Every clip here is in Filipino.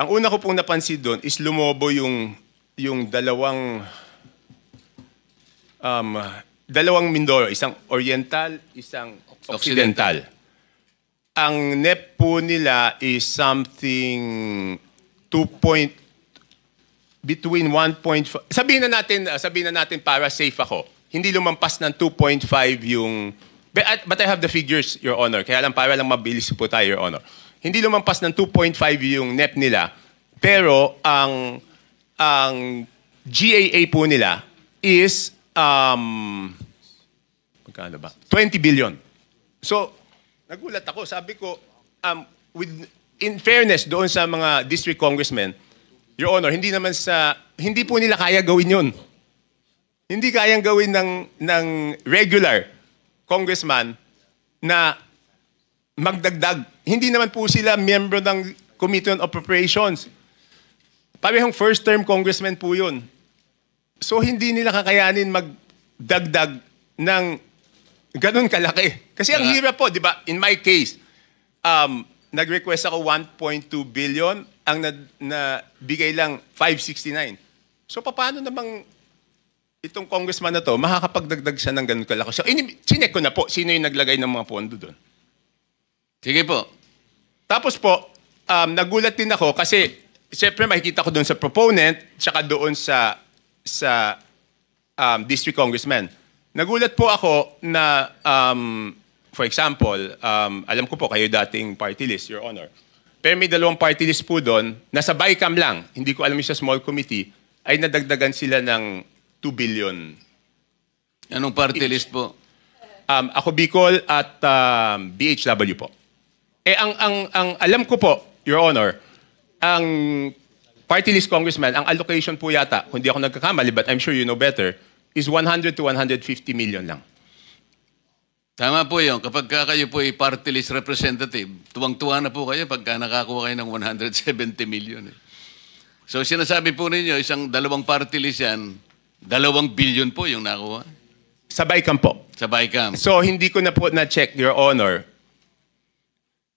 Ang una ko pong napansin doon is lumobo yung dalawang Mindoro, isang Oriental, isang Occidental. Ang NEP po nila is something between 1.5, sabihin na natin para safe ako. Hindi lumampas ng 2.5 yung but I have the figures, Your Honor. Kaya lang para lang mabilis po tayo, Your Honor. Hindi lumampas ng 2.5 yung NEP nila. Pero ang GAA po nila is magkano ba? 20 billion. So, nagulat ako. Sabi ko, in fairness doon sa mga district congressmen, Your Honor, hindi po nila kaya gawin yun. Hindi kayang gawin ng regular congressman na magdagdag. Hindi naman po sila miyembro ng Committee on Appropriations. Parehong first-term congressman po yun. So, hindi nila kakayanin magdagdag ng ganun kalaki. Kasi ang hirap po, di ba? In my case, nag-request ako 1.2 billion, ang nabigay lang 569. So, paano namang itong congressman na to, makakapagdagdag siya ng ganun kalaki? So, chinek ko na po, sino yung naglagay ng mga pondo doon. Sige po. Tapos po, nagulat din ako kasi, siyempre makikita ko doon sa proponent, tsaka doon sa district congressman. Nagulat po ako na, for example, alam ko po kayo dating party list, Your Honor. Pero may dalawang party list po doon, nasa BICAM lang, hindi ko alam yung sa small committee, ay nadagdagan sila ng 2 billion. Anong party list po? Ako Bicol at BHW po. Ang alam ko po, Your Honor, ang party list congressman, ang allocation po yata, kung di ako nagkakamali, but I'm sure you know better, is 100 to 150 million lang. Tama po yun. Kapag kayo po ay party list representative, tuwang-tuwa na po kayo pagka nakakuha kayo ng 170 million. So sinasabi po ninyo, dalawang party list yan, 2 billion po yung nakuha. Sa BICAM po. Sa BICAM. So hindi ko na po na-check, Your Honor,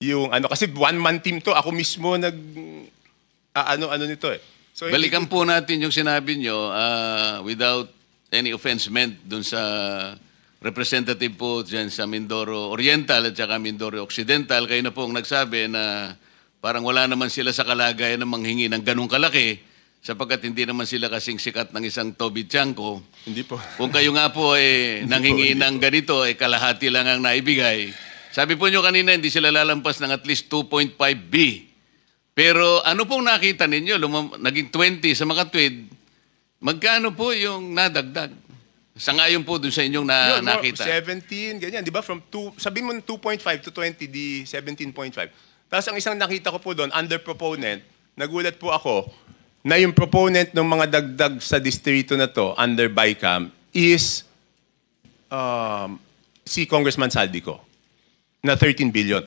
yung kasi one-man team to, ako mismo ano nito eh. So, balikan po natin yung sinabi nyo without any offense meant dun sa representative po dyan sa Mindoro Oriental at saka Mindoro Occidental. Kayo na po ang nagsabi na parang wala naman sila sa kalagayan na manghingi ng ganong kalaki sapagkat hindi naman sila kasing sikat ng isang Toby Tiangco. Hindi po. Kung kayo nga po nanghingi ng ganito, kalahati lang ang naibigay. Sabi po nyo kanina, hindi sila lalampas ng at least 2.5B. Pero ano pong nakita ninyo? Naging 20 sa mga tweet. Magkano po yung nadagdag? Sangayon po dun sa inyong nakita. 17, ganyan. Di ba? Sabihin mo 2.5 to 20, di 17.5. Tapos ang isang nakita ko po doon, under proponent, nagulat po ako na yung proponent ng mga dagdag sa distrito na to, under BICAM, is si Congressman Saldico, na 13 billion.